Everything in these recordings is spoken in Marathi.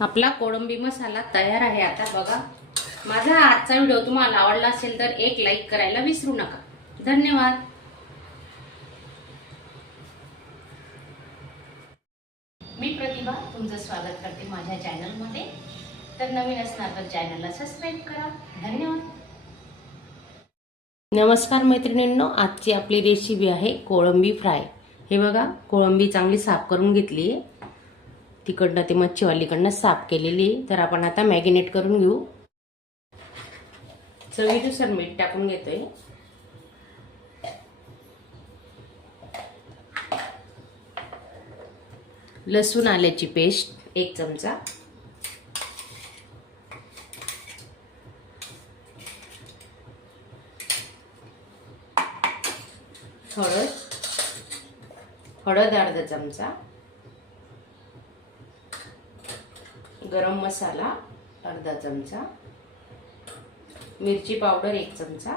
आपला कोळंबी मसाला तयार आहे। आता बघा, माझा आजचा व्हिडिओ तुम्हाला आवडला असेल तर एक लाईक करायला विसरू नका। धन्यवाद। मी प्रतिभा तुमचं स्वागत करते माझ्या चॅनलमध्ये। तर नवीन असणार तर चॅनलला सबस्क्राइब करा। धन्यवाद। नमस्कार मैत्रिणींनो, आजची आपली रेसिपी आहे कोळंबी फ्राय। हे बघा, कोळंबी चांगली साफ करून घेतली आहे, तिकडनं ते मच्छीवालीकडनं साफ केलेली। तर आपण आता मॅरिनेट करून घेऊ। चवीनुसार मीठ टाकून घेतोय। लसूण आल्याची पेस्ट 1 चमचा, हळद अर्धा चमचा, गरम मसाला अर्धा चमचा, मिरची पावडर 1 चमचा,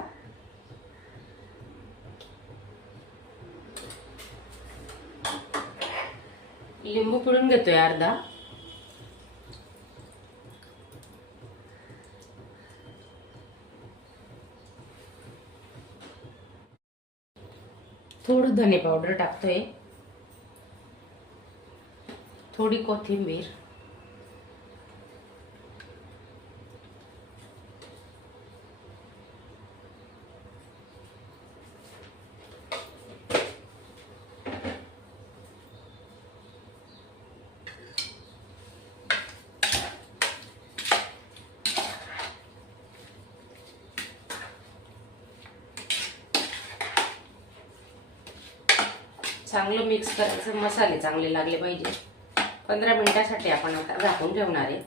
लिंबू पिळून घेतोय अर्धा, थोडं धने पावडर टाकतोय, थोडी कोथिंबीर, चांगलं मिक्स करायचं। मसाले चांगले लागले पाहिजे। 15 मिनिटांसाठी आपण आता झाकून ठेवणार आहे।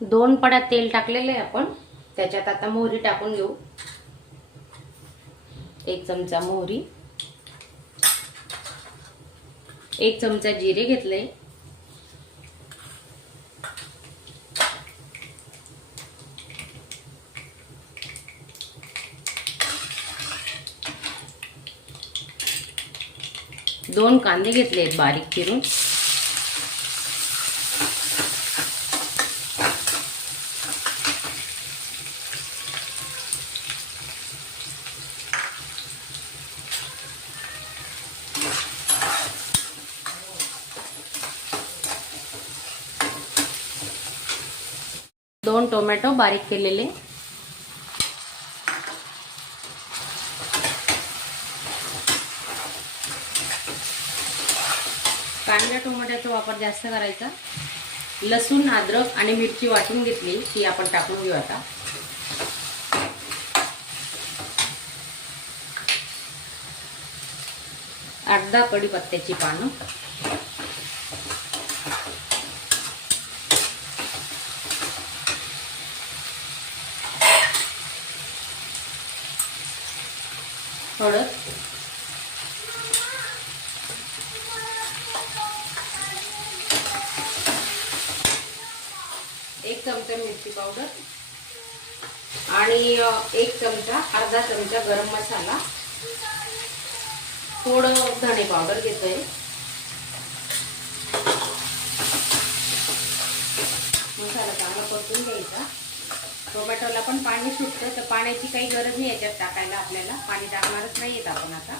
दोन पड्या तेल टाकलेले आहे आपण, त्याच्यात आता मोहरी टाकून घेऊ। 1 चमचा मोहरी, 1 चमचा जिरे घेतले, 2 कांदे घेतले बारीक चिरून, दोन टोमॅटो बारीक केलेले, कांदा टोमॅटोचा वापर जास्त करायचा। लसूण अद्रक आणि मिरची वाटून घेतली ती आपण टाकून घेऊ आता। अर्धा कढीपत्त्याची पानं, हळद, एक चमचा मिरची पावडर आणि 1 चमचा अर्धा चमचा गरम मसाला, थोडं धने पावडर घेतोय। मसाला चांगला परतून घ्यायचा। टोमॅटोला पण पाणी सुटतं, तर पाण्याची काही गरज नाही याच्यात टाकायला। आपल्याला पाणी टाकणारच नाही येत आपण आता।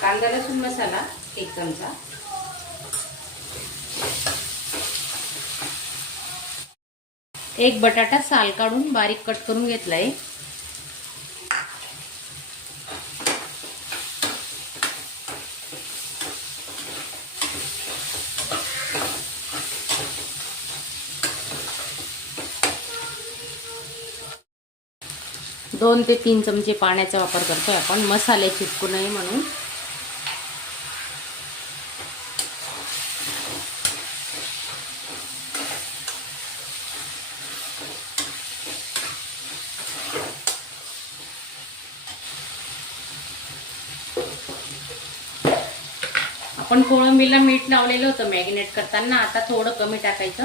कांदा लसूण मसाला 1 चमचा, एक बटाटा साल काढून बारीक कट करून घेतलाय, दोन ते 3 चमचे पाण्याचा वापर करतोय आपण, मसाले चिपकू नये म्हणून। आपण कोळंबीला मीठ लावलेलं होतं मॅरिनेट करताना, आता थोडं कमी टाकायचं.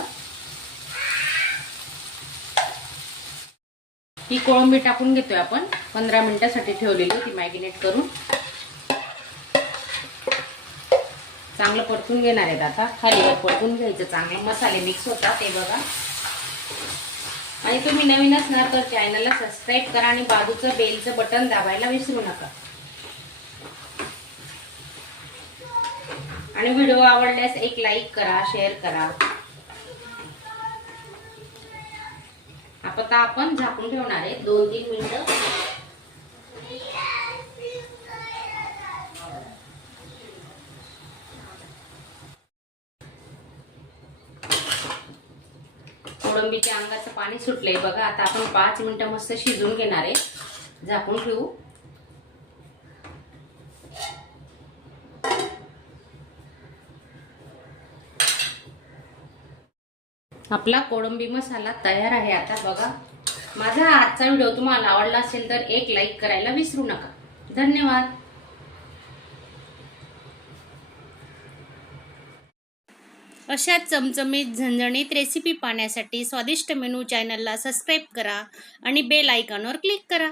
ही कोळंबी टाकून घेतोय आपण. 15 मिनिटासाठी ठेवलेली ती मॅरिनेट करून. चांगलं परतून घेणार आहेत आता. खालीवर परतून घ्यायचं चांगलं. मसाले मिक्स होतात ते बघा. आणि तुम्ही नवीन असणार तर चॅनलला सबस्क्राईब करा आणि बाजूचं बेलचं बटन दाबायला विसरू नका. आणि व्हिडिओ आवडल्यास एक लाईक करा, शेअर करा. आता आपण झाकून ठेवणार आहे 2-3 मिनिटं. कोळंबीच्या अंगाचं पाणी सुटलंय बघा. आता आपण 5 मिनिटं मस्त शिजवून घेणार आहे. झाकून ठेवू. आपला कोळंबी मसाला तयार आहे आता बघा. माझा आजचा व्हिडिओ तुम्हाला आवडला असेल तर एक लाईक करायला विसरू नका. धन्यवाद. अशाच चमचमीत झणझणीत रेसिपी पाहण्यासाठी स्वादिष्ट मेनू चॅनलला सबस्क्राईब करा आणि बेल आयकॉनवर क्लिक करा.